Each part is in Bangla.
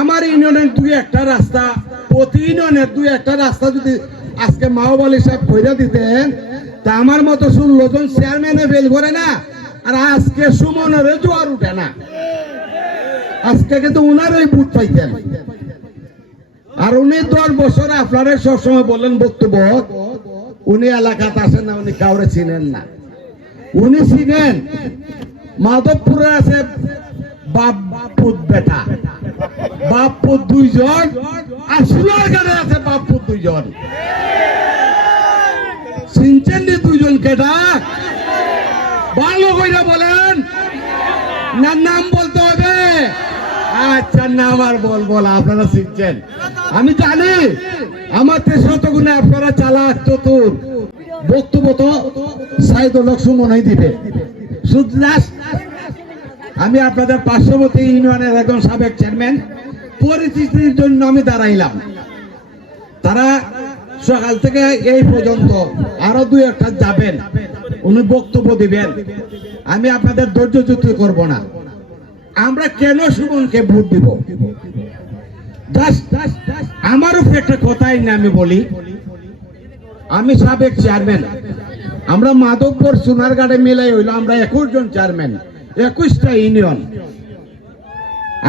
আমার ইউনিয়নের দুই একটা রাস্তা, প্রতি ইউনিয়নের দুই একটা রাস্তা যদি আজকে মাওবালি সাহেব কইরা দিতেন, তা আমার মতো ষোলো জন চেয়ারম্যানে ফেল করে না, আর আজকে সুমনের জোয়ার উঠে না। আজকে কিন্তু উনার ওই বুট পাইতেন। আর উনি দশ বছর আপনারা সবসময় বললেন বক্তব্য, উনি এলাকাতে আসেন না, উনি কাউরে চিনেন না। উনি চিনেন, মাধবপুরে আছে বাপ পুত বেটা। বাপ দুইজন আছে দুইজন। দুইজন কেটা ভালো বলেন। না, নাম বলতে হবে। আচ্ছা নাম আর বলব না আপনারা শিখছেন আমি জানি, আমার তেসত গুণে আপনারা চালাক, চতুর। বক্তব্য তো সাইদুল হক সুমনই দিবে। শুধু আমি আপনাদের পার্শ্ববর্তী ইউনিয়নের একজন সাবেক চেয়ারম্যান। পরিচিতির জন্য আমি দাঁড়াইলাম। তারা সকাল থেকে এই পর্যন্ত আরও দুই একটা যাবেন। উনি বক্তব্য দিবেন। আমি আপনাদের ধৈর্যচ্যুত করব না। আমরা কেন সুমনকে ভোট দিব? আমার উপরে একটা কথাই না আমি বলি, আমি সাবেক চেয়ারম্যান। আমরা মাধবপুর সোনারগাঁড়ে মিলাই হইল আমরা একুশ জন চেয়ারম্যান। একুশটা ইউনিয়ন।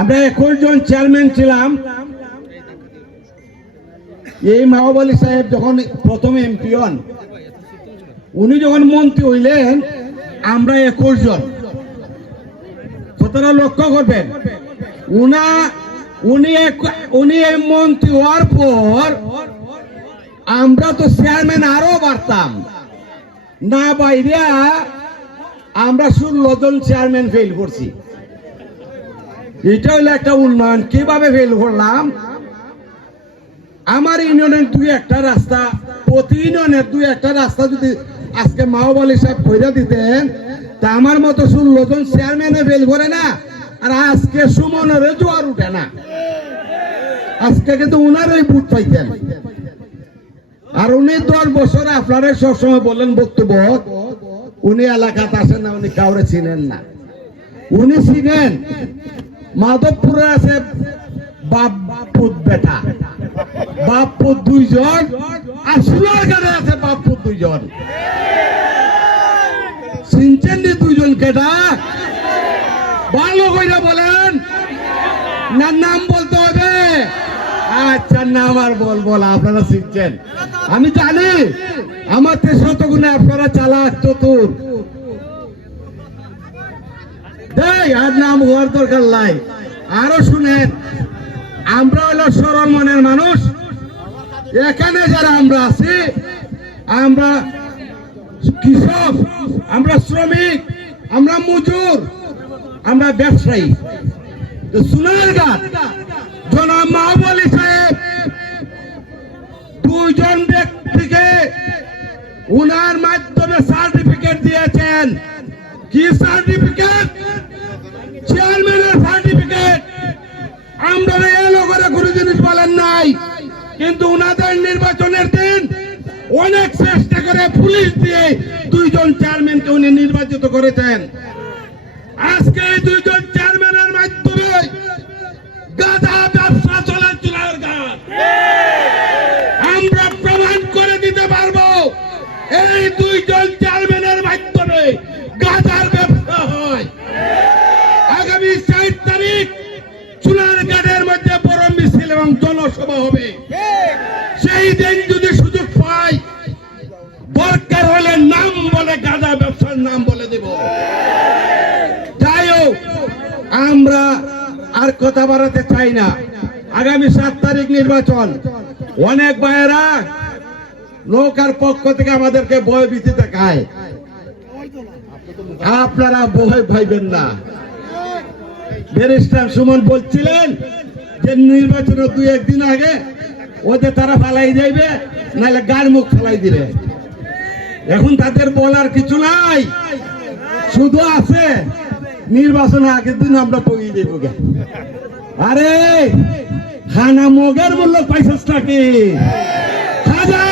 আমরা একুশ জন চেয়ারম্যান ছিলাম। এই মাহবালি সাহেব যখন প্রথম এমপি হন, উনি যখন মন্ত্রী হইলেন, আমরা একুশ জন। কতটা লক্ষ্য করবেন? উনা, উনি উনি মন্ত্রী হওয়ার পর আমরা তো চেয়ারম্যান আরও বাড়তাম। না বাইরে আমরা ষোলো জন চেয়ারম্যান ফেল করছি। এটা হলো একটা উন্নয়ন। কীভাবে ফেল করলাম? আমার ইউনিয়নের দুই একটা রাস্তা, প্রতি ইউনিয়নের দুই একটা রাস্তা যদি আজকে মাওবালি সাহেব কইরা দিতেন, তা আমার মতো ষোলো জন চেয়ারম্যানে ফেল করে না, আর আজকে সুমনের জোয়ার উঠে না। আজকে কিন্তু উনার ওই বুট পাইতেন। আর উনি দশ বছর আপনারা সবসময় বললেন বক্তব্য উনি এলাকাতে আসেন না, উনি কাউরে চিনেন না। উনি চিনেন, মাধবপুরে আছে বাপ, পুত, বেটা। বাপ, পুত দুইজন, আর সুলারগাঁড়ে আছে বাপ, পুত দুইজন। চিনছেন নি দুইজন কেটা ভালো কইরা বলেন, না, নাম বলতে আচ্ছা নাম আর বলব না আপনারা শিখছেন। আমি জানি, আমার তেসত গুণে আপনারা চালাক, চতুর। আর নাম হওয়ার দরকার নাই। আরও শুনেন, আমরা হলো সরল মনের মানুষ। এখানে যারা আমরা আছি, আমরা কৃষক, আমরা শ্রমিক, আমরা মজুর, আমরা ব্যবসায়ী। তো সোনারগাঁ জনাব মাহবুলি সাহেব দুইজন ব্যক্তিকে উনার মাধ্যমে সার্টিফিকেট দিয়েছেন। কি সার্টিফিকেট চেয়ারম্যানের সার্টিফিকেট আমরা এলো করে কোনো জিনিস বলেন নাই, কিন্তু উনাদের নির্বাচনের দিন অনেক চেষ্টা করে পুলিশ দিয়ে দুইজন চেয়ারম্যানকে উনি নির্বাচিত করেছেন। আজকে এই দুইজন এই দুইজন চেয়ারম্যানের মাধ্যমে গাধার ব্যবসা হয়। আগামী চার তারিখ চুলার গাড়ের মধ্যে বড় মিছিল এবং জনসভা হবে। সেই দিন যদি সুযোগ পাই, দরকার হলে নাম বলে গাঁজা ব্যবসার নাম বলে দেব। যাই হোক, আমরা আর কথা বাড়াতে চাই না। আগামী সাত তারিখ নির্বাচন। অনেক ভাইয়েরা নৌকার পক্ষ থেকে আমাদেরকে ভয় ভীতি দেখায়। আপনারা ভয় ভাইবেন না। ব্যারিস্টার সুমন বলছিলেন যে নির্বাচনের দুই একদিন আগে ওদের তারা ফালাই যাইবে নাহলে গার মুখ ফালাই দিবে। এখন তাদের বলার কিছু নাই। শুধু আছে নির্বাচন আগের দিন আমরা পগিয়ে দেবো। আরে, খানা মগের মূল্য পাইছিস নাকি? হাজার